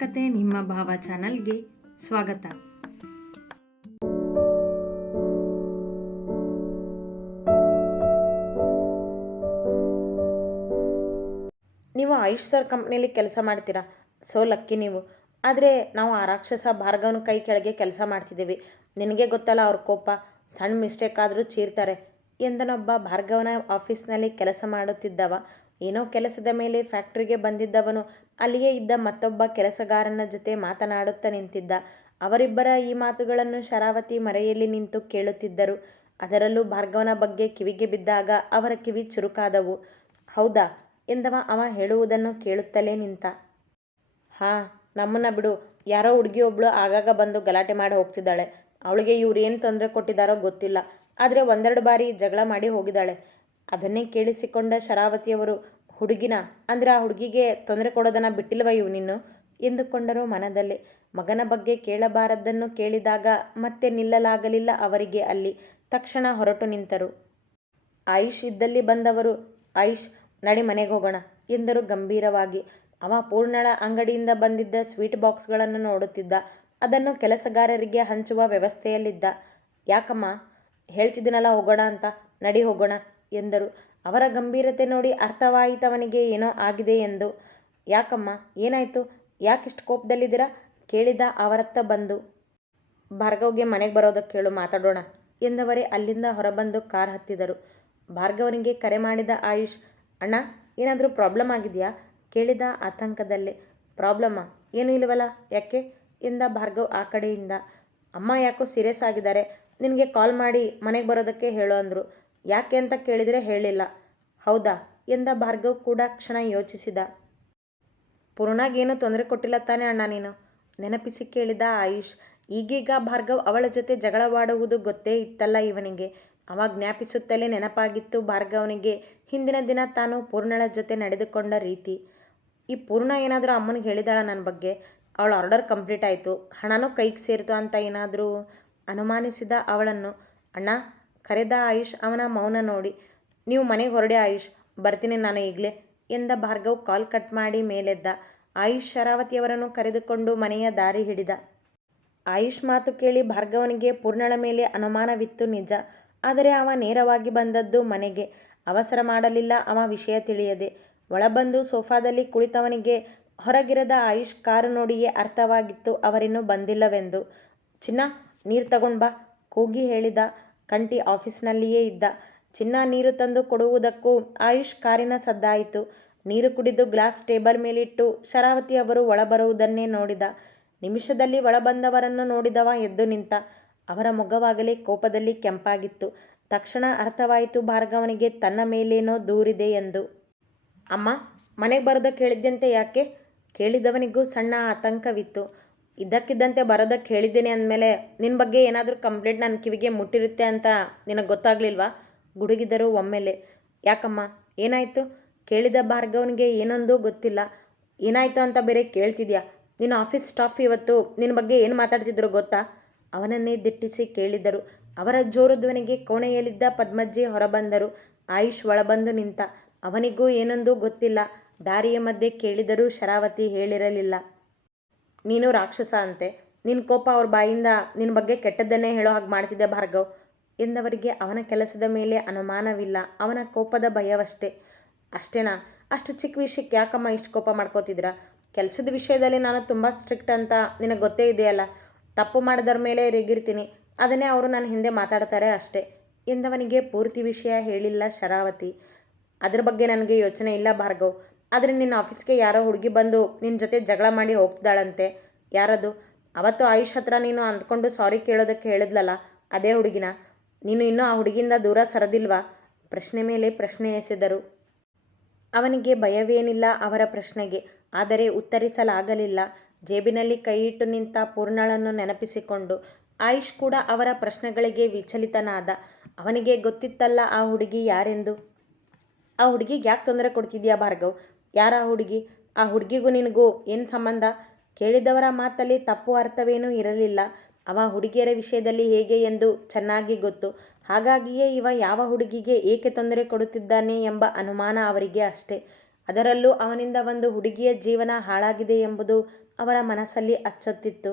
ಕತೆ ನಿಮ್ಮ ಭಾವ ಚಾನಲ್ಗೆ ಸ್ವಾಗತ. ನೀವು ಆಯುಷ್ ಸರ್ ಕಂಪ್ನಿಯಲ್ಲಿ ಕೆಲಸ ಮಾಡ್ತೀರಾ, ಸೋ ಲಕ್ಕಿ ನೀವು. ಆದರೆ ನಾವು ಆ ರಾಕ್ಷಸ ಭಾರ್ಗವನ ಕೈ ಕೆಳಗೆ ಕೆಲಸ ಮಾಡ್ತಿದ್ದೀವಿ. ನಿನಗೆ ಗೊತ್ತಲ್ಲ ಅವ್ರ ಕೋಪ, ಸಣ್ಣ ಮಿಸ್ಟೇಕ್ ಆದರೂ ಚೀರ್ತಾರೆ ಎಂದನೊಬ್ಬ ಭಾರ್ಗವನ ಆಫೀಸ್ನಲ್ಲಿ ಕೆಲಸ ಮಾಡುತ್ತಿದ್ದವ. ಏನೋ ಕೆಲಸದ ಮೇಲೆ ಫ್ಯಾಕ್ಟ್ರಿಗೆ ಬಂದಿದ್ದವನು ಅಲ್ಲಿಯೇ ಇದ್ದ ಮತ್ತೊಬ್ಬ ಕೆಲಸಗಾರನ ಜೊತೆ ಮಾತನಾಡುತ್ತಾ ನಿಂತಿದ್ದ. ಅವರಿಬ್ಬರ ಈ ಮಾತುಗಳನ್ನು ಶರಾವತಿ ಮರೆಯಲ್ಲಿ ನಿಂತು ಕೇಳುತ್ತಿದ್ದರು. ಅದರಲ್ಲೂ ಭಾರ್ಗವನ ಬಗ್ಗೆ ಕಿವಿಗೆ ಬಿದ್ದಾಗ ಅವರ ಕಿವಿ ಚುರುಕಾದವು. ಹೌದಾ ಎಂದವ ಅವ ಹೇಳುವುದನ್ನು ಕೇಳುತ್ತಲೇ ನಿಂತ. ಹಾಂ, ನಮ್ಮನ್ನ ಬಿಡು. ಯಾರೋ ಹುಡುಗಿಯೊಬ್ಳು ಆಗಾಗ ಬಂದು ಗಲಾಟೆ ಮಾಡಿ ಹೋಗ್ತಿದ್ದಾಳೆ. ಅವಳಿಗೆ ಇವ್ರು ಏನು ತೊಂದರೆ ಕೊಟ್ಟಿದ್ದಾರೋ ಗೊತ್ತಿಲ್ಲ, ಆದರೆ ಒಂದೆರಡು ಬಾರಿ ಜಗಳ ಮಾಡಿ ಹೋಗಿದ್ದಾಳೆ. ಅದನ್ನೇ ಕೇಳಿಸಿಕೊಂಡ ಶರಾವತಿಯವರು, ಹುಡುಗಿನ ಅಂದರೆ ಆ ಹುಡುಗಿಗೆ ತೊಂದರೆ ಕೊಡೋದನ್ನು ಬಿಟ್ಟಿಲ್ವ ನೀನು ಎಂದುಕೊಂಡರು ಮನದಲ್ಲಿ. ಮಗನ ಬಗ್ಗೆ ಕೇಳಬಾರದ್ದನ್ನು ಕೇಳಿದಾಗ ಮತ್ತೆ ನಿಲ್ಲಲಾಗಲಿಲ್ಲ ಅವರಿಗೆ ಅಲ್ಲಿ. ತಕ್ಷಣ ಹೊರಟು ನಿಂತರು. ಆಯುಷ್ ಇದ್ದಲ್ಲಿ ಬಂದವರು, ಆಯುಷ್ ನಡಿ ಮನೆಗೆ ಹೋಗೋಣ ಎಂದರು ಗಂಭೀರವಾಗಿ. ಅವ ಪೂರ್ಣಳ ಅಂಗಡಿಯಿಂದ ಬಂದಿದ್ದ ಸ್ವೀಟ್ ಬಾಕ್ಸ್ಗಳನ್ನು ನೋಡುತ್ತಿದ್ದ. ಅದನ್ನು ಕೆಲಸಗಾರರಿಗೆ ಹಂಚುವ ವ್ಯವಸ್ಥೆಯಲ್ಲಿದ್ದ. ಯಾಕಮ್ಮ, ಹೇಳ್ತಿದ್ದೀನಲ್ಲ ಹೋಗೋಣ ಅಂತ, ನಡಿ ಹೋಗೋಣ ಎಂದರು. ಅವರ ಗಂಭೀರತೆ ನೋಡಿ ಅರ್ಥವಾಯಿತವನಿಗೆ ಏನೋ ಆಗಿದೆ ಎಂದು. ಯಾಕಮ್ಮ, ಏನಾಯಿತು, ಯಾಕಿಷ್ಟು ಕೋಪದಲ್ಲಿದ್ದೀರಾ ಕೇಳಿದ ಅವರತ್ತ ಬಂದು. ಭಾರ್ಗವ್ಗೆ ಮನೆಗೆ ಬರೋದಕ್ಕೆ ಹೇಳು, ಮಾತಾಡೋಣ ಎಂದವರೇ ಅಲ್ಲಿಂದ ಹೊರಬಂದು ಕಾರ್ ಹತ್ತಿದರು. ಭಾರ್ಗವನಿಗೆ ಕರೆ ಮಾಡಿದ ಆಯುಷ್, ಅಣ್ಣ ಏನಾದರೂ ಪ್ರಾಬ್ಲಮ್ ಆಗಿದೆಯಾ ಕೇಳಿದ ಆತಂಕದಲ್ಲೇ. ಪ್ರಾಬ್ಲಮ್ಮಾ, ಏನೂ ಇಲ್ಲವಲ್ಲ, ಯಾಕೆ ಎಂದ ಭಾರ್ಗವ್ ಆ ಕಡೆಯಿಂದ. ಅಮ್ಮ ಯಾಕೋ ಸೀರಿಯಸ್ ಆಗಿದ್ದಾರೆ, ನಿನಗೆ ಕಾಲ್ ಮಾಡಿ ಮನೆಗೆ ಬರೋದಕ್ಕೆ ಹೇಳು ಅಂದರು. ಯಾಕೆ ಅಂತ ಕೇಳಿದರೆ ಹೇಳಿಲ್ಲ. ಹೌದಾ ಎಂದ ಭಾರ್ಗವ್ ಕೂಡ ಕ್ಷಣ ಯೋಚಿಸಿದ. ಪೂರ್ಣಾಗೇನು ತೊಂದರೆ ಕೊಟ್ಟಿಲ್ಲ ತಾನೇ ಅಣ್ಣ ನೀನು ನೆನಪಿಸಿ ಕೇಳಿದ ಆಯುಷ್. ಈಗೀಗ ಭಾರ್ಗವ್ ಅವಳ ಜೊತೆ ಜಗಳವಾಡುವುದು ಗೊತ್ತೇ ಇತ್ತಲ್ಲ ಇವನಿಗೆ. ಅವ ಜ್ಞಾಪಿಸುತ್ತಲೇ ನೆನಪಾಗಿತ್ತು ಭಾರ್ಗವನಿಗೆ ಹಿಂದಿನ ದಿನ ತಾನು ಪೂರ್ಣಳ ಜೊತೆ ನಡೆದುಕೊಂಡ ರೀತಿ. ಈ ಪೂರ್ಣ ಏನಾದರೂ ಅಮ್ಮನಿಗೆ ಹೇಳಿದಾಳ ನನ್ನ ಬಗ್ಗೆ? ಅವಳ ಆರ್ಡರ್ ಕಂಪ್ಲೀಟ್ ಆಯಿತು, ಹಣನೂ ಕೈಗೆ ಸೇರಿತು ಅಂತ ಏನಾದರೂ ಅನುಮಾನಿಸಿದ ಅವಳನ್ನು. ಅಣ್ಣ ಕರೆದ ಆಯುಷ್ ಅವನ ಮೌನ ನೋಡಿ. ನೀವು ಮನೆಗೆ ಹೊರಡಿ ಆಯುಷ್, ಬರ್ತೀನಿ ನಾನು ಈಗಲೇ ಎಂದ ಭಾರ್ಗವ್ ಕಾಲ್ ಕಟ್ ಮಾಡಿ ಮೇಲೆದ್ದ. ಆಯುಷ್ ಶರಾವತಿಯವರನ್ನು ಕರೆದುಕೊಂಡು ಮನೆಯ ದಾರಿ ಹಿಡಿದ. ಆಯುಷ್ ಮಾತು ಕೇಳಿ ಭಾರ್ಗವನಿಗೆ ಪೂರ್ಣಳ ಮೇಲೆ ಅನುಮಾನವಿತ್ತು ನಿಜ. ಆದರೆ ಅವ ನೇರವಾಗಿ ಬಂದದ್ದು ಮನೆಗೆ. ಅವಸರ ಮಾಡಲಿಲ್ಲ ಅವ ವಿಷಯ ತಿಳಿಯದೆ. ಒಳಬಂದು ಸೋಫಾದಲ್ಲಿ ಕುಳಿತವನಿಗೆ ಹೊರಗಿರದ ಆಯುಷ್ ಕಾರು ನೋಡಿಯೇ ಅರ್ಥವಾಗಿತ್ತು ಅವರಿನ್ನೂ ಬಂದಿಲ್ಲವೆಂದು. ಚಿನ್ನ ನೀರು ತಗೊಂಡು ಬಾ ಕೂಗಿ ಹೇಳಿದ. ಕಂಠಿ ಆಫೀಸ್ನಲ್ಲಿಯೇ ಇದ್ದ. ಚಿನ್ನ ನೀರು ತಂದು ಕೊಡುವುದಕ್ಕೂ ಆಯುಷ್ ಕಾರಿನ ಸದ್ದಾಯಿತು. ನೀರು ಕುಡಿದು ಗ್ಲಾಸ್ ಟೇಬಲ್ ಮೇಲಿಟ್ಟು ಶರಾವತಿ ಅವರು ಒಳಬರುವುದನ್ನೇ ನೋಡಿದ. ನಿಮಿಷದಲ್ಲಿ ಒಳಬಂದವರನ್ನು ನೋಡಿದವ ಎದ್ದು ನಿಂತ. ಅವರ ಮೊಗವಾಗಲೇ ಕೋಪದಲ್ಲಿ ಕೆಂಪಾಗಿತ್ತು. ತಕ್ಷಣ ಅರ್ಥವಾಯಿತು ಭಾರ್ಗವನಿಗೆ ತನ್ನ ಮೇಲೇನೋ ದೂರಿದೆ ಎಂದು. ಅಮ್ಮ ಮನೆಗೆ ಬರೋದಕ್ಕೆ ಹೇಳಿದ್ದಂತೆ ಯಾಕೆ ಕೇಳಿದವನಿಗೂ ಸಣ್ಣ ಆತಂಕವಿತ್ತು. ಇದ್ದಕ್ಕಿದ್ದಂತೆ ಬರೋದಕ್ಕೆ ಹೇಳಿದ್ದೇನೆ ಅಂದಮೇಲೆ ನಿನ್ನ ಬಗ್ಗೆ ಏನಾದರೂ ಕಂಪ್ಲೇಂಟ್ ನನ್ನ ಕಿವಿಗೆ ಮುಟ್ಟಿರುತ್ತೆ ಅಂತ ನಿನಗೆ ಗೊತ್ತಾಗಲಿಲ್ವಾ ಗುಡುಗಿದರು ಒಮ್ಮೆಲೆ. ಯಾಕಮ್ಮ, ಏನಾಯಿತು ಕೇಳಿದ ಭಾರ್ಗವನಿಗೆ ಏನೊಂದು ಗೊತ್ತಿಲ್ಲ. ಏನಾಯಿತು ಅಂತ ಬೇರೆ ಕೇಳ್ತಿದ್ಯಾ? ನಿನ್ನ ಆಫೀಸ್ ಸ್ಟಾಫ್ ಇವತ್ತು ನಿನ್ನ ಬಗ್ಗೆ ಏನು ಮಾತಾಡ್ತಿದ್ರು ಗೊತ್ತಾ ಅವನನ್ನೇ ದಿಟ್ಟಿಸಿ ಕೇಳಿದರು. ಅವರ ಜೋರು ಧ್ವನಿಗೆ ಕೋಣೆಯಲ್ಲಿದ್ದ ಪದ್ಮಜ್ಜಿ ಹೊರಬಂದರು. ಆಯುಷ್ ಒಳಬಂದು ನಿಂತ. ಅವನಿಗೂ ಏನೊಂದು ಗೊತ್ತಿಲ್ಲ. ದಾರಿಯ ಮಧ್ಯೆ ಕೇಳಿದರೂ ಶರಾವತಿ ಹೇಳಿರಲಿಲ್ಲ. ನೀನು ರಾಕ್ಷಸ ಅಂತೆ, ನಿನ್ನ ಕೋಪ ಅವ್ರ ಬಾಯಿಂದ ನಿನ್ನ ಬಗ್ಗೆ ಕೆಟ್ಟದ್ದನ್ನೇ ಹೇಳೋ ಹಾಗೆ ಮಾಡ್ತಿದ್ದೆ ಭಾರ್ಗವ್ ಎಂದವರಿಗೆ ಅವನ ಕೆಲಸದ ಮೇಲೆ ಅನುಮಾನವಿಲ್ಲ, ಅವನ ಕೋಪದ ಭಯವಷ್ಟೇ. ಅಷ್ಟೇನಾ? ಅಷ್ಟು ಚಿಕ್ಕ ವಿಷಯಕ್ಕೆ ಯಾಕಮ್ಮ ಇಷ್ಟು ಕೋಪ ಮಾಡ್ಕೋತಿದ್ರ? ಕೆಲಸದ ವಿಷಯದಲ್ಲಿ ನಾನು ತುಂಬ ಸ್ಟ್ರಿಕ್ಟ್ ಅಂತ ನಿನಗೆ ಗೊತ್ತೇ ಇದೆಯಲ್ಲ. ತಪ್ಪು ಮಾಡಿದರ ಮೇಲೆ ರೇಗಿರ್ತೀನಿ, ಅದನ್ನೇ ಅವರು ನನ್ನ ಹಿಂದೆ ಮಾತಾಡ್ತಾರೆ ಅಷ್ಟೇ ಎಂದವನಿಗೆ ಪೂರ್ತಿ ವಿಷಯ ಹೇಳಿಲ್ಲ ಶರಾವತಿ. ಅದ್ರ ಬಗ್ಗೆ ನನಗೆ ಯೋಚನೆ ಇಲ್ಲ ಭಾರ್ಗವ್, ಆದರೆ ನಿನ್ನ ಆಫೀಸ್ಗೆ ಯಾರೋ ಹುಡುಗಿ ಬಂದು ನಿನ್ನ ಜೊತೆ ಜಗಳ ಮಾಡಿ ಹೋಗ್ತಿದ್ದಾಳಂತೆ. ಯಾರದು? ಅವತ್ತು ಆಯುಷ್ ಹತ್ರ ನೀನು ಅಂದ್ಕೊಂಡು ಸಾರಿ ಕೇಳೋದಕ್ಕೆ ಹೇಳಿದ್ಲಲ್ಲ, ಅದೇ ಹುಡುಗಿನ? ನೀನು ಇನ್ನೂ ಆ ಹುಡುಗಿಯಿಂದ ದೂರ ಸರದಿಲ್ವಾ ಪ್ರಶ್ನೆ ಮೇಲೆ ಪ್ರಶ್ನೆ ಎಸೆದರು. ಅವನಿಗೆ ಭಯವೇನಿಲ್ಲ ಅವರ ಪ್ರಶ್ನೆಗೆ, ಆದರೆ ಉತ್ತರಿಸಲಾಗಲಿಲ್ಲ. ಜೇಬಿನಲ್ಲಿ ಕೈಯಿಟ್ಟು ನಿಂತ ಪೂರ್ಣಳನ್ನು ನೆನಪಿಸಿಕೊಂಡು. ಆಯುಷ್ ಕೂಡ ಅವರ ಪ್ರಶ್ನೆಗಳಿಗೆ ವಿಚಲಿತನಾದ. ಅವನಿಗೆ ಗೊತ್ತಿತ್ತಲ್ಲ ಆ ಹುಡುಗಿ ಯಾರೆಂದು. ಆ ಹುಡುಗಿಗೆ ಯಾಕೆ ತೊಂದರೆ ಕೊಡ್ತಿದ್ಯಾ ಭಾರ್ಗವ್? ಯಾರ ಆ ಹುಡುಗಿ? ಆ ಹುಡುಗಿಗೂ ನಿನಗೂ ಏನು ಸಂಬಂಧ ಕೇಳಿದವರ ಮಾತಲ್ಲಿ ತಪ್ಪು ಅರ್ಥವೇನೂ ಇರಲಿಲ್ಲ. ಅವ ಹುಡುಗಿಯರ ವಿಷಯದಲ್ಲಿ ಹೇಗೆ ಎಂದು ಚೆನ್ನಾಗಿ ಗೊತ್ತು. ಹಾಗಾಗಿಯೇ ಇವ ಯಾವ ಹುಡುಗಿಗೆ ಏಕೆ ತೊಂದರೆ ಕೊಡುತ್ತಿದ್ದಾನೆ ಎಂಬ ಅನುಮಾನ ಅವರಿಗೆ ಅಷ್ಟೇ. ಅದರಲ್ಲೂ ಅವನಿಂದ ಒಂದು ಹುಡುಗಿಯ ಜೀವನ ಹಾಳಾಗಿದೆ ಎಂಬುದು ಅವರ ಮನಸ್ಸಲ್ಲಿ ಅಚ್ಚೊತ್ತಿತ್ತು.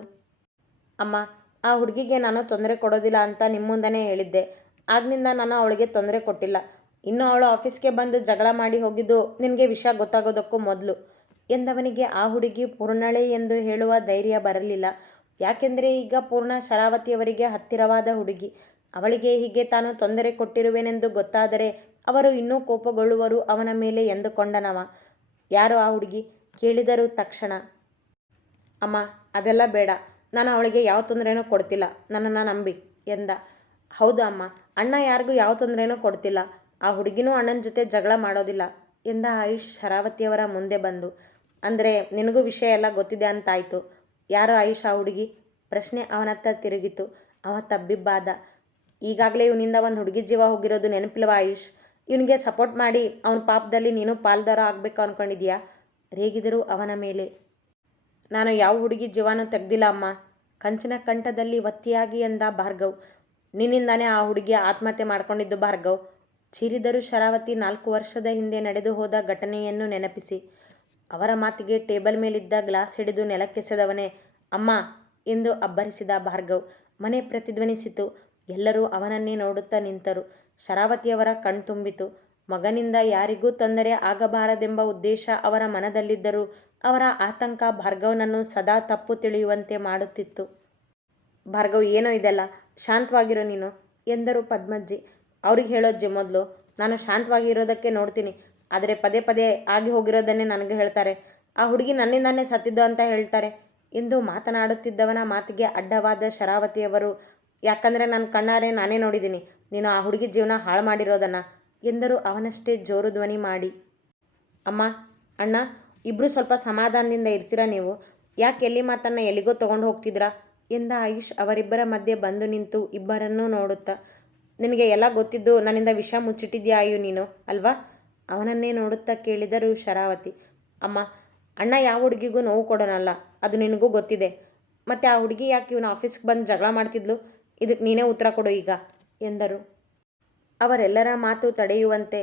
ಅಮ್ಮ, ಆ ಹುಡುಗಿಗೆ ನಾನು ತೊಂದರೆ ಕೊಡೋದಿಲ್ಲ ಅಂತ ನಿಮ್ಮ ಮುಂದೆನೇ ಹೇಳಿದ್ದೆ. ಆಗ್ನಿಂದ ನಾನು ಅವಳಿಗೆ ತೊಂದರೆ ಕೊಟ್ಟಿಲ್ಲ. ಇನ್ನು ಅವಳು ಆಫೀಸ್ಗೆ ಬಂದು ಜಗಳ ಮಾಡಿ ಹೋಗಿದ್ದು ನಿನಗೆ ವಿಷಯ ಗೊತ್ತಾಗೋದಕ್ಕೂ ಮೊದಲು ಎಂದವನಿಗೆ ಆ ಹುಡುಗಿ ಪೂರ್ಣಳೆ ಎಂದು ಹೇಳುವ ಧೈರ್ಯ ಬರಲಿಲ್ಲ. ಯಾಕೆಂದರೆ ಈಗ ಪೂರ್ಣ ಶರಾವತಿಯವರಿಗೆ ಹತ್ತಿರವಾದ ಹುಡುಗಿ. ಅವಳಿಗೆ ಹೀಗೆ ತಾನು ತೊಂದರೆ ಕೊಟ್ಟಿರುವೆನೆಂದು ಗೊತ್ತಾದರೆ ಅವರು ಇನ್ನೂ ಕೋಪಗೊಳ್ಳುವರು ಅವನ ಮೇಲೆ ಎಂದುಕೊಂಡನವ. ಯಾರು ಆ ಹುಡುಗಿ ಕೇಳಿದರು ತಕ್ಷಣ. ಅಮ್ಮ, ಅದೆಲ್ಲ ಬೇಡ, ನಾನು ಅವಳಿಗೆ ಯಾವ ತೊಂದರೆನೂ ಕೊಡ್ತಿಲ್ಲ, ನನ್ನನ್ನು ನಂಬಿ ಎಂದ. ಹೌದು ಅಮ್ಮ, ಅಣ್ಣ ಯಾರಿಗೂ ಯಾವ ತೊಂದರೆನೂ ಕೊಡ್ತಿಲ್ಲ, ಆ ಹುಡುಗಿನೂ ಅಣ್ಣನ ಜೊತೆ ಜಗಳ ಮಾಡೋದಿಲ್ಲ ಎಂದ ಆಯುಷ್ ಶರಾವತಿಯವರ ಮುಂದೆ ಬಂದು. ಅಂದರೆ ನಿನಗೂ ವಿಷಯ ಎಲ್ಲ ಗೊತ್ತಿದೆ ಅಂತಾಯಿತು. ಯಾರು ಆಯುಷ್ ಆ ಹುಡುಗಿ? ಪ್ರಶ್ನೆ ಅವನತ್ತ ತಿರುಗಿತು. ಅವ ತಬ್ಬಿಬ್ಬಾದ. ಈಗಾಗಲೇ ಇವನಿಂದ ಒಂದು ಹುಡುಗಿ ಜೀವ ಹೋಗಿರೋದು ನೆನಪಿಲ್ವ ಆಯುಷ್? ಇವನಿಗೆ ಸಪೋರ್ಟ್ ಮಾಡಿ ಅವನ ಪಾಪದಲ್ಲಿ ನೀನು ಪಾಲ್ದಾರ ಆಗಬೇಕು ಅಂದ್ಕೊಂಡಿದ್ಯಾ? ರೇಗಿದರು ಅವನ ಮೇಲೆ. ನಾನು ಯಾವ ಹುಡುಗಿ ಜೀವನೂ ತೆಗ್ದಿಲ್ಲ ಅಮ್ಮ, ಕಂಚಿನ ಕಂಠದಲ್ಲಿ ಒತ್ತಿಯಾಗಿ ಎಂದ ಭಾರ್ಗವ್. ನಿನ್ನಿಂದಾನೇ ಆ ಹುಡುಗಿ ಆತ್ಮಹತ್ಯೆ ಮಾಡ್ಕೊಂಡಿದ್ದು ಭಾರ್ಗವ್. ಚೀರಿದರು ಶರಾವತಿ 4 ವರ್ಷದ ಹಿಂದೆ ನಡೆದು ಹೋದ ಘಟನೆಯನ್ನು ನೆನಪಿಸಿ. ಅವರ ಮಾತಿಗೆ ಟೇಬಲ್ ಮೇಲಿದ್ದ ಗ್ಲಾಸ್ ಹಿಡಿದು ನೆಲಕ್ಕೆಸೆದವನೇ ಅಮ್ಮ ಎಂದು ಅಬ್ಬರಿಸಿದ ಭಾರ್ಗವ್. ಮನೆ ಪ್ರತಿಧ್ವನಿಸಿತು. ಎಲ್ಲರೂ ಅವನನ್ನೇ ನೋಡುತ್ತಾ ನಿಂತರು. ಶರಾವತಿಯವರ ಕಣ್ತುಂಬಿತು. ಮಗನಿಂದ ಯಾರಿಗೂ ತೊಂದರೆ ಆಗಬಾರದೆಂಬ ಉದ್ದೇಶ ಅವರ ಮನದಲ್ಲಿದ್ದರೂ ಅವರ ಆತಂಕ ಭಾರ್ಗವ್ನನ್ನು ಸದಾ ತಪ್ಪು ತಿಳಿಯುವಂತೆ ಮಾಡುತ್ತಿತ್ತು. ಭಾರ್ಗವ್, ಏನೋ ಇದೆಲ್ಲ, ಶಾಂತವಾಗಿರೋ ನೀನು ಎಂದರು ಪದ್ಮಜ್ಜಿ. ಅವ್ರಿಗೆ ಹೇಳೋಜ್ಜಿ ಮೊದಲು. ನಾನು ಶಾಂತವಾಗಿ ಇರೋದಕ್ಕೆ ನೋಡ್ತೀನಿ, ಆದರೆ ಪದೇ ಪದೇ ಆಗಿ ಹೋಗಿರೋದನ್ನೇ ನನಗೆ ಹೇಳ್ತಾರೆ. ಆ ಹುಡುಗಿ ನನ್ನಿಂದಾನೇ ಸತ್ತಿದ್ದು ಅಂತ ಹೇಳ್ತಾರೆ ಎಂದು ಮಾತನಾಡುತ್ತಿದ್ದವನ ಮಾತಿಗೆ ಅಡ್ಡವಾದ ಶರಾವತಿಯವರು. ಯಾಕಂದರೆ ನನ್ನ ಕಣ್ಣಾರೆ ನಾನೇ ನೋಡಿದ್ದೀನಿ ನೀನು ಆ ಹುಡುಗಿ ಜೀವನ ಹಾಳು ಮಾಡಿರೋದನ್ನು ಎಂದರು ಅವನಷ್ಟೇ ಜೋರು ಧ್ವನಿ ಮಾಡಿ. ಅಮ್ಮ, ಅಣ್ಣ, ಇಬ್ಬರು ಸ್ವಲ್ಪ ಸಮಾಧಾನದಿಂದ ಇರ್ತೀರಾ ನೀವು? ಯಾಕೆ ಎಲ್ಲಿ ಮಾತನ್ನು ಎಲ್ಲಿಗೋ ತೊಗೊಂಡು ಹೋಗ್ತಿದ್ರಾ ಎಂದ ಆಯುಷ್ ಅವರಿಬ್ಬರ ಮಧ್ಯೆ ಬಂದು ನಿಂತು ಇಬ್ಬರನ್ನೂ ನೋಡುತ್ತಾ. ನಿನಗೆ ಎಲ್ಲ ಗೊತ್ತಿದ್ದು ನನ್ನಿಂದ ವಿಷ ಮುಚ್ಚಿಟ್ಟಿದ್ಯಾ ಆಯು ನೀನು ಅಲ್ವಾ? ಅವನನ್ನೇ ನೋಡುತ್ತಾ ಕೇಳಿದರು ಶರಾವತಿ. ಅಮ್ಮ, ಅಣ್ಣ ಯಾವ ಹುಡುಗಿಗೂ ನೋವು ಕೊಡೋನಲ್ಲ, ಅದು ನಿನಗೂ ಗೊತ್ತಿದೆ. ಮತ್ತು ಆ ಹುಡುಗಿ ಯಾಕೆ ಇವನು ಆಫೀಸ್ಗೆ ಬಂದು ಜಗಳ ಮಾಡ್ತಿದ್ಲು? ಇದಕ್ಕೆ ನೀನೇ ಉತ್ತರ ಕೊಡು ಈಗ ಎಂದರು. ಅವರೆಲ್ಲರ ಮಾತು ತಡೆಯುವಂತೆ.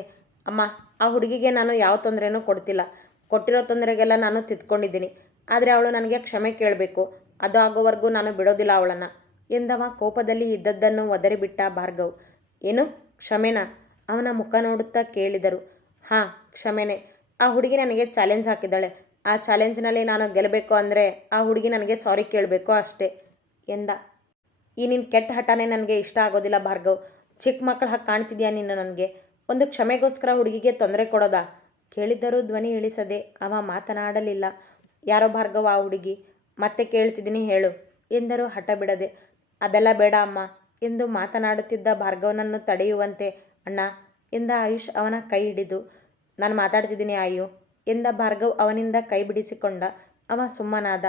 ಅಮ್ಮ, ಆ ಹುಡುಗಿಗೆ ನಾನು ಯಾವ ತೊಂದರೆನೂ ಕೊಡ್ತಿಲ್ಲ. ಕೊಟ್ಟಿರೋ ತೊಂದರೆಗೆಲ್ಲ ನಾನು ತಿದ್ಕೊಂಡಿದ್ದೀನಿ. ಆದರೆ ಅವಳು ನನಗೆ ಕ್ಷಮೆ ಕೇಳಬೇಕು. ಅದು ಆಗೋವರೆಗೂ ನಾನು ಬಿಡೋದಿಲ್ಲ ಅವಳನ್ನು ಎಂದವ ಕೋಪದಲ್ಲಿ ಇದ್ದದ್ದನ್ನು ಒದರಿಬಿಟ್ಟ ಭಾರ್ಗವ್. ಏನು, ಕ್ಷಮೆನಾ? ಅವನ ಮುಖ ನೋಡುತ್ತಾ ಕೇಳಿದರು. ಹಾಂ, ಕ್ಷಮೆನೇ. ಆ ಹುಡುಗಿ ನನಗೆ ಚಾಲೆಂಜ್ ಹಾಕಿದ್ದಾಳೆ. ಆ ಚಾಲೆಂಜ್ನಲ್ಲಿ ನಾನು ಗೆಲ್ಲಬೇಕು ಅಂದರೆ ಆ ಹುಡುಗಿ ನನಗೆ ಸಾರಿ ಕೇಳಬೇಕು ಅಷ್ಟೇ ಎಂದ. ಈ ನಿನ್ನ ಕೆಟ್ಟ ಹಠನೇ ನನಗೆ ಇಷ್ಟ ಆಗೋದಿಲ್ಲ ಭಾರ್ಗವ್. ಚಿಕ್ಕ ಮಕ್ಕಳ ಹಾಗೆ ಕಾಣ್ತಿದ್ಯಾ ನೀನು ನನಗೆ. ಒಂದು ಕ್ಷಮೆಗೋಸ್ಕರ ಹುಡುಗಿಗೆ ತೊಂದರೆ ಕೊಡೋದಾ ಕೇಳಿದ್ದರೂ ಧ್ವನಿ ಇಳಿಸದೆ ಅವ ಮಾತನಾಡಲಿಲ್ಲ. ಯಾರೋ ಭಾರ್ಗವ್ ಆ ಹುಡುಗಿ? ಮತ್ತೆ ಕೇಳ್ತಿದ್ದೀನಿ ಹೇಳು ಎಂದರು ಹಠ ಬಿಡದೆ. ಅದೆಲ್ಲ ಬೇಡ ಅಮ್ಮ ಎಂದು ಮಾತನಾಡುತ್ತಿದ್ದ ಭಾರ್ಗವನನ್ನು ತಡೆಯುವಂತೆ. ಅಣ್ಣ ಎಂದ ಆಯುಷ್ ಅವನ ಕೈ ಹಿಡಿದು. ನಾನು ಮಾತಾಡ್ತಿದ್ದೀನಿ ಆಯು ಎಂದ ಭಾರ್ಗವ್ ಅವನಿಂದ ಕೈ ಬಿಡಿಸಿಕೊಂಡ. ಅವ ಸುಮ್ಮನಾದ.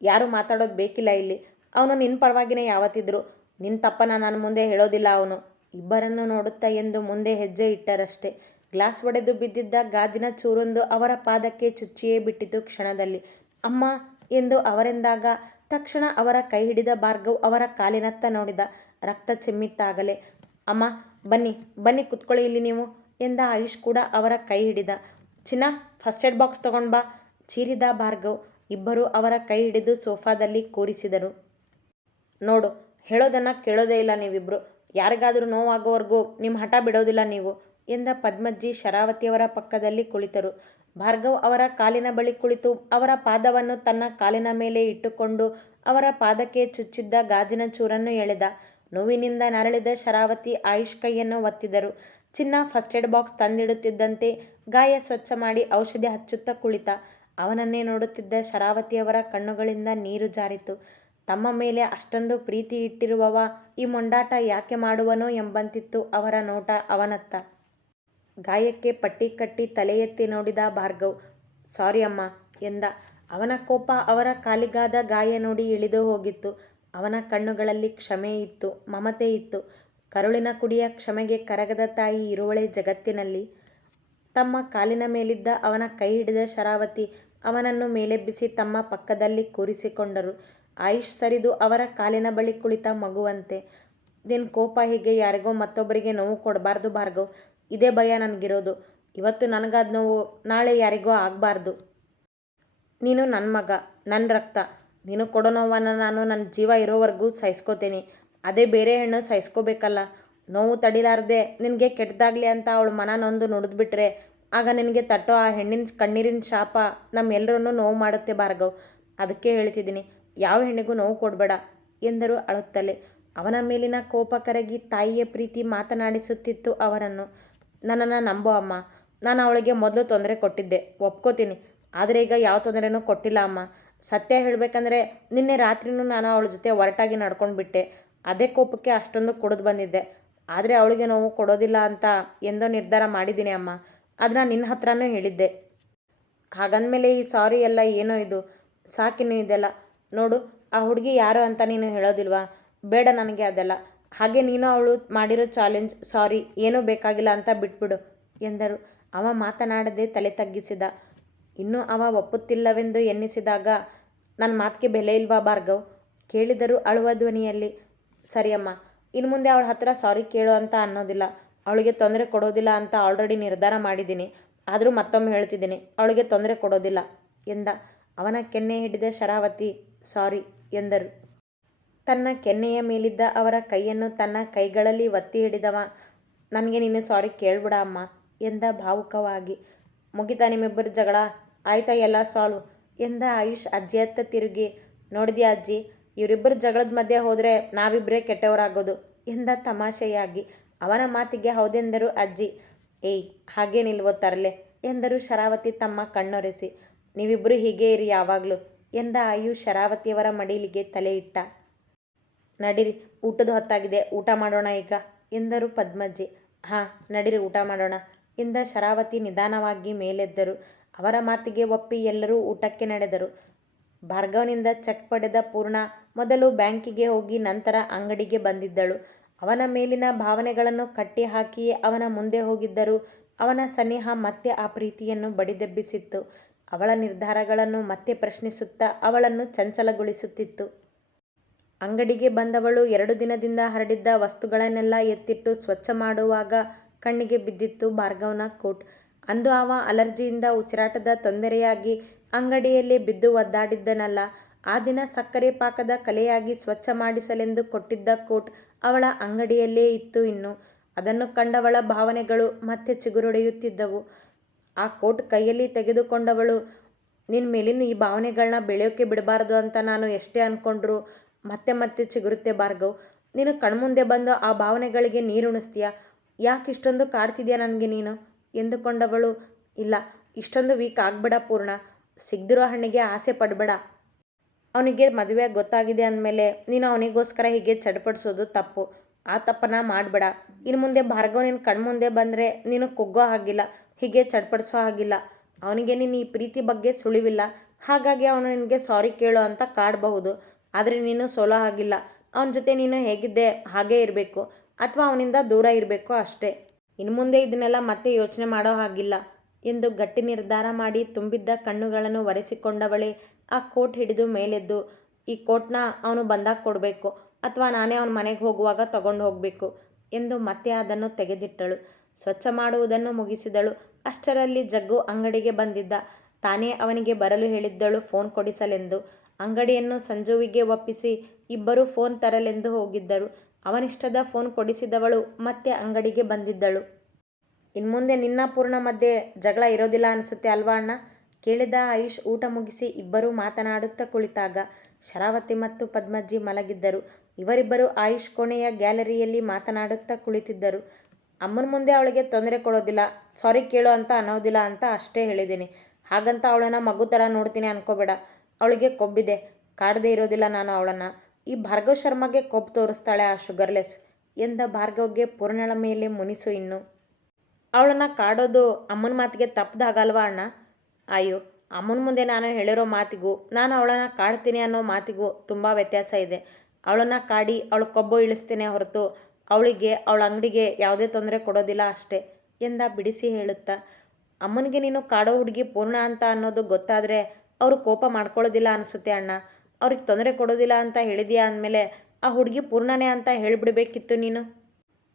ಯಾರು ಮಾತಾಡೋದು ಬೇಕಿಲ್ಲ ಇಲ್ಲಿ. ಅವನು ನಿನ್ನ ಪರವಾಗಿನೇ ಯಾವತ್ತಿದ್ರು. ನಿನ್ನ ತಪ್ಪನ್ನು ನಾನು ಮುಂದೆ ಹೇಳೋದಿಲ್ಲ ಅವನು. ಇಬ್ಬರನ್ನು ನೋಡುತ್ತಾ ಎಂದು ಮುಂದೆ ಹೆಜ್ಜೆ ಇಟ್ಟರಷ್ಟೇ. ಗ್ಲಾಸ್ ಒಡೆದು ಬಿದ್ದಿದ್ದ ಗಾಜಿನ ಚೂರೊಂದು ಅವರ ಪಾದಕ್ಕೆ ಚುಚ್ಚಿಯೇ ಬಿಟ್ಟಿತು ಕ್ಷಣದಲ್ಲಿ. ಅಮ್ಮ ಎಂದು ಅವರೆಂದಾಗ ತಕ್ಷಣ ಅವರ ಕೈ ಹಿಡಿದ ಭಾರ್ಗವ್ ಅವರ ಕಾಲಿನತ್ತ ನೋಡಿದ. ರಕ್ತ ಚಿಮ್ಮಿತ್ತಾಗಲೇ. ಅಮ್ಮ, ಬನ್ನಿ ಬನ್ನಿ ಕುತ್ಕೊಳ್ಳಿ ಇಲ್ಲಿ ನೀವು ಎಂದ ಆಯುಷ್ ಕೂಡ ಅವರ ಕೈ ಹಿಡಿದ. ಚಿನ್ನ, ಫಸ್ಟ್ ಏಡ್ ಬಾಕ್ಸ್ ತಗೊಂಡು ಬಾ ಚೀರಿದ ಭಾರ್ಗವ್. ಇಬ್ಬರು ಅವರ ಕೈ ಹಿಡಿದು ಸೋಫಾದಲ್ಲಿ ಕೂರಿಸಿದರು. ನೋಡು, ಹೇಳೋದನ್ನು ಕೇಳೋದೇ ಇಲ್ಲ ನೀವಿಬ್ಬರು. ಯಾರಿಗಾದರೂ ನೋವಾಗೋವರೆಗೂ ನಿಮ್ಮ ಹಠ ಬಿಡೋದಿಲ್ಲ ನೀವು ಎಂದ ಪದ್ಮಜ್ಜಿ ಶರಾವತಿಯವರ ಪಕ್ಕದಲ್ಲಿ ಕುಳಿತರು. ಭಾರ್ಗವ್ ಅವರ ಕಾಲಿನ ಬಳಿ ಕುಳಿತು ಅವರ ಪಾದವನ್ನು ತನ್ನ ಕಾಲಿನ ಮೇಲೆ ಇಟ್ಟುಕೊಂಡು ಅವರ ಪಾದಕ್ಕೆ ಚುಚ್ಚಿದ್ದ ಗಾಜಿನ ಚೂರನ್ನು ಎಳೆದ. ನೋವಿನಿಂದ ನರಳಿದ ಶರಾವತಿ ಆಯುಷ್ ಕೈಯನ್ನು ಒತ್ತಿದರು. ಚಿನ್ನ ಫಸ್ಟ್ ಏಡ್ ಬಾಕ್ಸ್ ತಂದಿಡುತ್ತಿದ್ದಂತೆ ಗಾಯ ಸ್ವಚ್ಛ ಮಾಡಿ ಔಷಧಿ ಹಚ್ಚುತ್ತಾ ಕುಳಿತ. ಅವನನ್ನೇ ನೋಡುತ್ತಿದ್ದ ಶರಾವತಿಯವರ ಕಣ್ಣುಗಳಿಂದ ನೀರು ಜಾರಿತು. ತಮ್ಮ ಮೇಲೆ ಅಷ್ಟೊಂದು ಪ್ರೀತಿ ಇಟ್ಟಿರುವವ ಈ ಮೊಂಡಾಟ ಯಾಕೆ ಮಾಡುವನೋ ಎಂಬಂತಿತ್ತು ಅವರ ನೋಟ ಅವನತ್ತ. ಗಾಯಕ್ಕೆ ಪಟ್ಟಿ ಕಟ್ಟಿ ತಲೆ ಎತ್ತಿ ನೋಡಿದ ಭಾರ್ಗವ್. ಸಾರಿ ಅಮ್ಮ ಎಂದ. ಅವನ ಕೋಪ ಅವರ ಕಾಲಿಗಾದ ಗಾಯ ನೋಡಿ ಇಳಿದು ಹೋಗಿತ್ತು. ಅವನ ಕಣ್ಣುಗಳಲ್ಲಿ ಕ್ಷಮೆ ಇತ್ತು, ಮಮತೆ ಇತ್ತು. ಕರುಳಿನ ಕುಡಿಯ ಕ್ಷಮೆಗೆ ಕರಗದ ತಾಯಿ ಇರುವಳೆ ಜಗತ್ತಿನಲ್ಲಿ. ತಮ್ಮ ಕಾಲಿನ ಮೇಲಿದ್ದ ಅವನ ಕೈ ಹಿಡಿದ ಶರಾವತಿ ಅವನನ್ನು ಮೇಲೆಬ್ಬಿಸಿ ತಮ್ಮ ಪಕ್ಕದಲ್ಲಿ ಕೂರಿಸಿಕೊಂಡರು. ಆಯುಷ್ ಸರಿದು ಅವರ ಕಾಲಿನ ಬಳಿ ಕುಳಿತ ಮಗುವಂತೆ. ನಿನ್ನ ಕೋಪ ಹೀಗೆ ಯಾರಿಗೋ ಮತ್ತೊಬ್ಬರಿಗೆ ನೋವು ಕೊಡಬಾರ್ದು ಭಾರ್ಗವ್. ಇದೇ ಭಯ ನನಗಿರೋದು. ಇವತ್ತು ನನಗಾದ ನೋವು ನಾಳೆ ಯಾರಿಗೋ ಆಗಬಾರ್ದು. ನೀನು ನನ್ನ ಮಗ, ನನ್ನ ರಕ್ತ. ನೀನು ಕೊಡೋ ನೋವನ್ನು ನಾನು ನನ್ನ ಜೀವ ಇರೋವರೆಗೂ ಸಹಿಸ್ಕೋತೀನಿ. ಅದೇ ಬೇರೆ ಹೆಣ್ಣು ಸಹಿಸ್ಕೋಬೇಕಲ್ಲ. ನೋವು ತಡಿಲಾರ್ದೆ ನಿನಗೆ ಕೆಟ್ಟದಾಗಲಿ ಅಂತ ಅವಳು ಮನ ನೊಂದು ನುಡಿದ್ಬಿಟ್ರೆ ಆಗ ನಿನಗೆ ತಟ್ಟೋ ಆ ಹೆಣ್ಣಿನ ಕಣ್ಣೀರಿನ ಶಾಪ ನಮ್ಮೆಲ್ಲರನ್ನೂ ನೋವು ಮಾಡುತ್ತೆ ಭಾರ್ಗವ್. ಅದಕ್ಕೆ ಹೇಳ್ತಿದ್ದೀನಿ, ಯಾವ ಹೆಣ್ಣಿಗೂ ನೋವು ಕೊಡಬೇಡ ಎಂದರು ಅಳುತ್ತಲೇ. ಅವನ ಮೇಲಿನ ಕೋಪ ಕರಗಿ ತಾಯಿಯ ಪ್ರೀತಿ ಮಾತನಾಡಿಸುತ್ತಿತ್ತು ಅವರನ್ನು. ನನ್ನನ್ನು ನಂಬೋ ಅಮ್ಮ, ನಾನು ಅವಳಿಗೆ ಮೊದಲು ತೊಂದರೆ ಕೊಟ್ಟಿದ್ದೆ, ಒಪ್ಕೋತೀನಿ. ಆದರೆ ಈಗ ಯಾವ ತೊಂದರೆನೂ ಕೊಟ್ಟಿಲ್ಲ ಅಮ್ಮ. ಸತ್ಯ ಹೇಳಬೇಕಂದ್ರೆ ನಿನ್ನೆ ರಾತ್ರಿನೂ ನಾನು ಅವಳ ಜೊತೆ ಒರಟಾಗಿ ನಡ್ಕೊಂಡು ಬಿಟ್ಟೆ. ಅದೇ ಕೋಪಕ್ಕೆ ಅಷ್ಟೊಂದು ಕುಡಿದು ಬಂದಿದ್ದೆ. ಆದರೆ ಅವಳಿಗೆ ನೋವು ಕೊಡೋದಿಲ್ಲ ಅಂತ ಎಂದೋ ನಿರ್ಧಾರ ಮಾಡಿದ್ದೀನಿ ಅಮ್ಮ. ಅದನ್ನ ನಿನ್ನ ಹತ್ರನೂ ಹೇಳಿದ್ದೆ. ಹಾಗಂದಮೇಲೆ ಈ ಸಾರಿ ಎಲ್ಲ ಏನೋ ಇದು, ಸಾಕಿನ್ನು ಇದೆಲ್ಲ. ನೋಡು, ಆ ಹುಡುಗಿ ಯಾರು ಅಂತ ನೀನು ಹೇಳೋದಿಲ್ವಾ? ಬೇಡ ನನಗೆ ಅದೆಲ್ಲ. ಹಾಗೆ ನೀನು ಅವಳು ಮಾಡಿರೋ ಚಾಲೆಂಜ್, ಸಾರಿ, ಏನೂ ಬೇಕಾಗಿಲ್ಲ ಅಂತ ಬಿಟ್ಬಿಡು ಎಂದರು. ಅವ ಮಾತನಾಡದೆ ತಲೆ ತಗ್ಗಿಸಿದ. ಇನ್ನೂ ಅವ ಒಪ್ಪುತ್ತಿಲ್ಲವೆಂದು ಎನ್ನಿಸಿದಾಗ, ನನ್ನ ಮಾತಿಗೆ ಬೆಲೆ ಇಲ್ವಾ ಭಾರ್ಗವ್ ಕೇಳಿದರು ಅಳುವ ಧ್ವನಿಯಲ್ಲಿ. ಸರಿಯಮ್ಮ, ಇನ್ನು ಮುಂದೆ ಅವಳ ಹತ್ರ ಸಾರಿ ಕೇಳು ಅಂತ ಅನ್ನೋದಿಲ್ಲ. ಅವಳಿಗೆ ತೊಂದರೆ ಕೊಡೋದಿಲ್ಲ ಅಂತ ಆಲ್ರೆಡಿ ನಿರ್ಧಾರ ಮಾಡಿದ್ದೀನಿ. ಆದರೂ ಮತ್ತೊಮ್ಮೆ ಹೇಳ್ತಿದ್ದೀನಿ, ಅವಳಿಗೆ ತೊಂದರೆ ಕೊಡೋದಿಲ್ಲ ಎಂದ. ಅವನ ಕೆನ್ನೆ ಹಿಡಿದ ಶರಾವತಿ ಸಾರಿ ಎಂದರು. ತನ್ನ ಕೆನ್ನೆಯ ಮೇಲಿದ್ದ ಅವರ ಕೈಯನ್ನು ತನ್ನ ಕೈಗಳಲ್ಲಿ ಒತ್ತಿ ಹಿಡಿದವ. ನನಗೆ ನೀನು ಸಾರಿ ಕೇಳ್ಬಿಡ ಅಮ್ಮ ಎಂದ ಭಾವುಕವಾಗಿ. ಮುಗಿತಾ ನಿಮ್ಮಿಬ್ಬರ ಜಗಳ? ಆಯ್ತಾ ಎಲ್ಲ ಸಾಲ್ವ್ ಎಂದ ಆಯುಷ್ ಅಜ್ಜಿಯತ್ತ ತಿರುಗಿ. ನೋಡಿದ್ಯಾ ಅಜ್ಜಿ, ಇವರಿಬ್ಬರ ಜಗಳದ ಮಧ್ಯೆ ಹೋದರೆ ನಾವಿಬ್ಬರೇ ಕೆಟ್ಟವರಾಗೋದು ಎಂದ ತಮಾಷೆಯಾಗಿ. ಅವನ ಮಾತಿಗೆ ಹೌದೆಂದರು ಅಜ್ಜಿ. ಏಯ್, ಹಾಗೇನಿಲ್ವೋ ತರಲೆ ಎಂದರು ಶರಾವತಿ ತಮ್ಮ ಕಣ್ಣೊರೆಸಿ. ನೀವಿಬ್ಬರು ಹೀಗೇ ಇರಿ ಯಾವಾಗಲೂ ಎಂದ ಆಯುಷ್ ಶರಾವತಿಯವರ ಮಡಿಲಿಗೆ ತಲೆ ಇಟ್ಟ. ನಡೀರಿ, ಊಟದ ಹೊತ್ತಾಗಿದೆ, ಊಟ ಮಾಡೋಣ ಈಗ ಎಂದರು ಪದ್ಮಜ್ಜಿ. ಹಾಂ ನಡೀರಿ, ಊಟ ಮಾಡೋಣ ಎಂದ ಶರಾವತಿ ನಿಧಾನವಾಗಿ ಮೇಲೆದ್ದರು. ಅವರ ಮಾತಿಗೆ ಒಪ್ಪಿ ಎಲ್ಲರೂ ಊಟಕ್ಕೆ ನಡೆದರು. ಭಾರ್ಗವ್ನಿಂದ ಚೆಕ್ ಪಡೆದ ಪೂರ್ಣ ಮೊದಲು ಬ್ಯಾಂಕಿಗೆ ಹೋಗಿ ನಂತರ ಅಂಗಡಿಗೆ ಬಂದಿದ್ದಳು. ಅವನ ಮೇಲಿನ ಭಾವನೆಗಳನ್ನು ಕಟ್ಟಿ ಹಾಕಿಯೇ ಅವನ ಮುಂದೆ ಹೋಗಿದ್ದರು. ಅವನ ಸನಿಹ ಮತ್ತೆ ಆ ಪ್ರೀತಿಯನ್ನು ಬಡಿದೆಬ್ಬಿಸಿತ್ತು. ಅವಳ ನಿರ್ಧಾರಗಳನ್ನು ಮತ್ತೆ ಪ್ರಶ್ನಿಸುತ್ತಾ ಅವಳನ್ನು ಚಂಚಲಗೊಳಿಸುತ್ತಿತ್ತು. ಅಂಗಡಿಗೆ ಬಂದವಳು 2 ದಿನದಿಂದ ಹರಡಿದ್ದ ವಸ್ತುಗಳನ್ನೆಲ್ಲ ಎತ್ತಿಟ್ಟು ಸ್ವಚ್ಛ ಮಾಡುವಾಗ ಕಣ್ಣಿಗೆ ಬಿದ್ದಿತ್ತು ಭಾರ್ಗವ್ನ ಕೋಟ್. ಅಂದು ಅವ ಅಲರ್ಜಿಯಿಂದ ಉಸಿರಾಟದ ತೊಂದರೆಯಾಗಿ ಅಂಗಡಿಯಲ್ಲಿ ಬಿದ್ದು ಒದ್ದಾಡಿದ್ದನಲ್ಲ. ಆ ದಿನ ಸಕ್ಕರೆ ಪಾಕದ ಕಲೆಯಾಗಿ ಸ್ವಚ್ಛ ಮಾಡಿಸಲೆಂದು ಕೊಟ್ಟಿದ್ದ ಕೋಟ್ ಅವಳ ಅಂಗಡಿಯಲ್ಲೇ ಇತ್ತು ಇನ್ನು. ಅದನ್ನು ಕಂಡವಳ ಭಾವನೆಗಳು ಮತ್ತೆ ಚಿಗುರೊಡೆಯುತ್ತಿದ್ದವು. ಆ ಕೋಟ್ ಕೈಯಲ್ಲಿ ತೆಗೆದುಕೊಂಡವಳು, ನಿನ್ನ ಮೇಲಿನ ಈ ಭಾವನೆಗಳನ್ನ ಬೆಳೆಯೋಕ್ಕೆ ಬಿಡಬಾರ್ದು ಅಂತ ನಾನು ಎಷ್ಟೇ ಅಂದ್ಕೊಂಡ್ರೂ ಮತ್ತೆ ಮತ್ತೆ ಚಿಗುರುತ್ತೆ ಭಾರ್ಗವ್. ನೀನು ಕಣ್ಮುಂದೆ ಬಂದು ಆ ಭಾವನೆಗಳಿಗೆ ನೀರುಣಿಸ್ತೀಯ. ಯಾಕೆ ಇಷ್ಟೊಂದು ಕಾಡ್ತಿದ್ಯಾ ನನಗೆ ನೀನು ಎಂದುಕೊಂಡವಳು. ಇಲ್ಲ, ಇಷ್ಟೊಂದು ವೀಕ್ ಆಗಬೇಡ ಪೂರ್ಣ. ಸಿಗದಿರೋ ಹಣ್ಣಿಗೆ ಆಸೆ ಪಡಬೇಡ. ಅವನಿಗೆ ಮದುವೆ ಗೊತ್ತಾಗಿದೆ ಅಂದಮೇಲೆ ನೀನು ಅವನಿಗೋಸ್ಕರ ಹೀಗೆ ಚಡ್ಪಡಿಸೋದು ತಪ್ಪು. ಆ ತಪ್ಪನ್ನ ಮಾಡಬೇಡ. ಇನ್ನು ಮುಂದೆ ಭಾರ್ಗವ್ ನಿನ್ನ ಕಣ್ಮುಂದೆ ಬಂದರೆ ನೀನು ಕುಗ್ಗೋ ಹಾಗಿಲ್ಲ, ಹೀಗೆ ಚಡ್ಪಡಿಸೋ ಹಾಗಿಲ್ಲ. ಅವನಿಗೆ ನೀನು ಈ ಪ್ರೀತಿ ಬಗ್ಗೆ ಸುಳಿವಿಲ್ಲ. ಹಾಗಾಗಿ ಅವನು ನಿನಗೆ ಸಾರಿ ಕೇಳು ಅಂತ ಕಾಡಬಹುದು. ಆದರೆ ನೀನು ಸೋಲೋ ಹಾಗಿಲ್ಲ. ಅವನ ಜೊತೆ ನೀನು ಹೇಗಿದ್ದೆ ಹಾಗೇ ಇರಬೇಕು, ಅಥವಾ ಅವನಿಂದ ದೂರ ಇರಬೇಕು ಅಷ್ಟೇ. ಇನ್ನು ಮುಂದೆ ಇದನ್ನೆಲ್ಲ ಮತ್ತೆ ಯೋಚನೆ ಮಾಡೋ ಹಾಗಿಲ್ಲ ಎಂದು ಗಟ್ಟಿ ನಿರ್ಧಾರ ಮಾಡಿ ತುಂಬಿದ್ದ ಕಣ್ಣುಗಳನ್ನು ಒರೆಸಿಕೊಂಡವಳೇ ಆ ಕೋಟ್ ಹಿಡಿದು ಮೇಲೆದ್ದು, ಈ ಕೋಟ್ನ ಅವನು ಬಂದಾಗ ಕೊಡಬೇಕು, ಅಥವಾ ನಾನೇ ಅವನ ಮನೆಗೆ ಹೋಗುವಾಗ ತಗೊಂಡು ಹೋಗಬೇಕು ಎಂದು ಮತ್ತೆ ಅದನ್ನು ತೆಗೆದಿಟ್ಟಳು. ಸ್ವಚ್ಛ ಮಾಡುವುದನ್ನು ಮುಗಿಸಿದಳು. ಅಷ್ಟರಲ್ಲಿ ಜಗ್ಗು ಅಂಗಡಿಗೆ ಬಂದಿದ್ದ. ತಾನೇ ಅವನಿಗೆ ಬರಲು ಹೇಳಿದ್ದಳು ಫೋನ್ ಕೊಡಿಸಲೆಂದು. ಅಂಗಡಿಯನ್ನು ಸಂಜುವಿಗೆ ಒಪ್ಪಿಸಿ ಇಬ್ಬರು ಫೋನ್ ತರಲೆಂದು ಹೋಗಿದ್ದರು. ಅವನಿಷ್ಟದ ಫೋನ್ ಕೊಡಿಸಿದವಳು ಮತ್ತೆ ಅಂಗಡಿಗೆ ಬಂದಿದ್ದಳು. ಇನ್ಮುಂದೆ ನಿನ್ನ ಪೂರ್ಣ ಮಧ್ಯೆ ಜಗಳ ಇರೋದಿಲ್ಲ ಅನಿಸುತ್ತೆ ಅಲ್ವಾ ಅಣ್ಣ ಕೇಳಿದ ಆಯುಷ್ ಊಟ ಮುಗಿಸಿ ಇಬ್ಬರೂ ಮಾತನಾಡುತ್ತಾ ಕುಳಿತಾಗ. ಶರಾವತಿ ಮತ್ತು ಪದ್ಮಜ್ಜಿ ಮಲಗಿದ್ದರು. ಇವರಿಬ್ಬರು ಆಯುಷ್ ಕೋಣೆಯ ಗ್ಯಾಲರಿಯಲ್ಲಿ ಮಾತನಾಡುತ್ತಾ ಕುಳಿತಿದ್ದರು. ಅಮ್ಮನ ಮುಂದೆ ಅವಳಿಗೆ ತೊಂದರೆ ಕೊಡೋದಿಲ್ಲ, ಸಾರಿ ಕೇಳು ಅಂತ ಅನ್ನೋದಿಲ್ಲ ಅಂತ ಅಷ್ಟೇ ಹೇಳಿದ್ದೀನಿ. ಹಾಗಂತ ಅವಳನ್ನು ಮಗು ಥರ ನೋಡ್ತೀನಿ ಅನ್ಕೋಬೇಡ. ಅವಳಿಗೆ ಕೊಬ್ಬಿದೆ, ಕಾಡದೇ ಇರೋದಿಲ್ಲ ನಾನು ಅವಳನ್ನು. ಈ ಭಾರ್ಗವ್ ಶರ್ಮಗೆ ಕೊಬ್ಬು ತೋರಿಸ್ತಾಳೆ ಆ ಶುಗರ್ಲೆಸ್ ಎಂದ ಭಾರ್ಗವ್ಗೆ ಪೂರ್ಣಳ ಮೇಲೆ ಮುನಿಸು ಇನ್ನು. ಅವಳನ್ನು ಕಾಡೋದು ಅಮ್ಮನ ಮಾತಿಗೆ ತಪ್ಪದಾಗಲ್ವಾ ಅಣ್ಣ? ಅಯ್ಯೋ, ಅಮ್ಮನ ಮುಂದೆ ನಾನು ಹೇಳಿರೋ ಮಾತಿಗೂ ನಾನು ಅವಳನ್ನು ಕಾಡ್ತೀನಿ ಅನ್ನೋ ಮಾತಿಗೂ ತುಂಬ ವ್ಯತ್ಯಾಸ ಇದೆ. ಅವಳನ್ನು ಕಾಡಿ ಅವಳ ಕೊಬ್ಬು ಇಳಿಸ್ತೇನೆ ಹೊರತು ಅವಳಿಗೆ ಅವಳ ಅಂಗಡಿಗೆ ಯಾವುದೇ ತೊಂದರೆ ಕೊಡೋದಿಲ್ಲ ಅಷ್ಟೇ ಎಂದ ಬಿಡಿಸಿ ಹೇಳುತ್ತಾ. ಅಮ್ಮನಿಗೆ ನೀನು ಕಾಡೋ ಹುಡುಗಿ ಪೂರ್ಣ ಅಂತ ಅನ್ನೋದು ಗೊತ್ತಾದರೆ ಅವರು ಕೋಪ ಮಾಡ್ಕೊಳ್ಳೋದಿಲ್ಲ ಅನಿಸುತ್ತೆ ಅಣ್ಣ. ಅವ್ರಿಗೆ ತೊಂದರೆ ಕೊಡೋದಿಲ್ಲ ಅಂತ ಹೇಳಿದೀಯಾ ಅಂದಮೇಲೆ ಆ ಹುಡುಗಿ ಪೂರ್ಣನೇ ಅಂತ ಹೇಳಿಬಿಡ್ಬೇಕಿತ್ತು ನೀನು.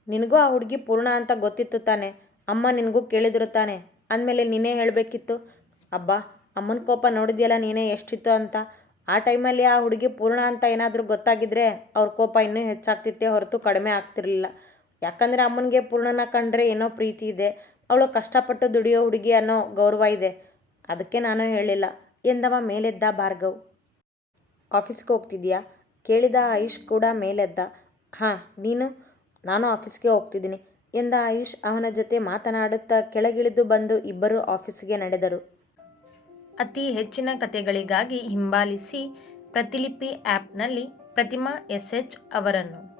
ನಿನಗೂ ಆ ಹುಡುಗಿ ಪೂರ್ಣ ಅಂತ ಗೊತ್ತಿತ್ತು ತಾನೆ. ಅಮ್ಮ ನಿನಗೂ ಕೇಳಿದ್ರು ತಾನೆ, ಅಂದಮೇಲೆ ನೀನೇ ಹೇಳಬೇಕಿತ್ತು. ಅಬ್ಬಾ, ಅಮ್ಮನ ಕೋಪ ನೋಡಿದ್ಯಲ್ಲ ನೀನೇ ಎಷ್ಟಿತ್ತು ಅಂತ. ಆ ಟೈಮಲ್ಲಿ ಆ ಹುಡುಗಿ ಪೂರ್ಣ ಅಂತ ಏನಾದರೂ ಗೊತ್ತಾಗಿದ್ರೆ ಅವ್ರ ಕೋಪ ಇನ್ನೂ ಹೆಚ್ಚಾಗ್ತಿತ್ತೆ ಹೊರತು ಕಡಿಮೆ ಆಗ್ತಿರ್ಲಿಲ್ಲ. ಯಾಕಂದರೆ ಅಮ್ಮನಿಗೆ ಪೂರ್ಣನ ಕಂಡ್ರೆ ಏನೋ ಪ್ರೀತಿ ಇದೆ, ಅವಳು ಕಷ್ಟಪಟ್ಟು ದುಡಿಯೋ ಹುಡುಗಿ ಅನ್ನೋ ಗೌರವ ಇದೆ. ಅದಕ್ಕೆ ನಾನು ಹೇಳಿಲ್ಲ ಎಂದವ ಮೇಲೆದ್ದ ಭಾರ್ಗವ್. ಆಫೀಸ್ಗೆ ಹೋಗ್ತಿದ್ಯಾ ಕೇಳಿದ ಆಯುಷ್ ಕೂಡ ಮೇಲೆದ್ದ. ಹಾಂ, ನೀನು? ನಾನು ಆಫೀಸ್ಗೆ ಹೋಗ್ತಿದ್ದೀನಿ ಎಂದ ಆಯುಷ್ ಅವನ ಜೊತೆ ಮಾತನಾಡುತ್ತಾ ಕೆಳಗಿಳಿದು ಬಂದು ಇಬ್ಬರು ಆಫೀಸ್ಗೆ ನಡೆದರು. ಅತಿ ಹೆಚ್ಚಿನ ಕಥೆಗಳಿಗಾಗಿ ಹಿಂಬಾಲಿಸಿ ಪ್ರತಿಲಿಪಿ ಆ್ಯಪ್ನಲ್ಲಿ ಪ್ರತಿಮಾ SH ಅವರನ್ನು.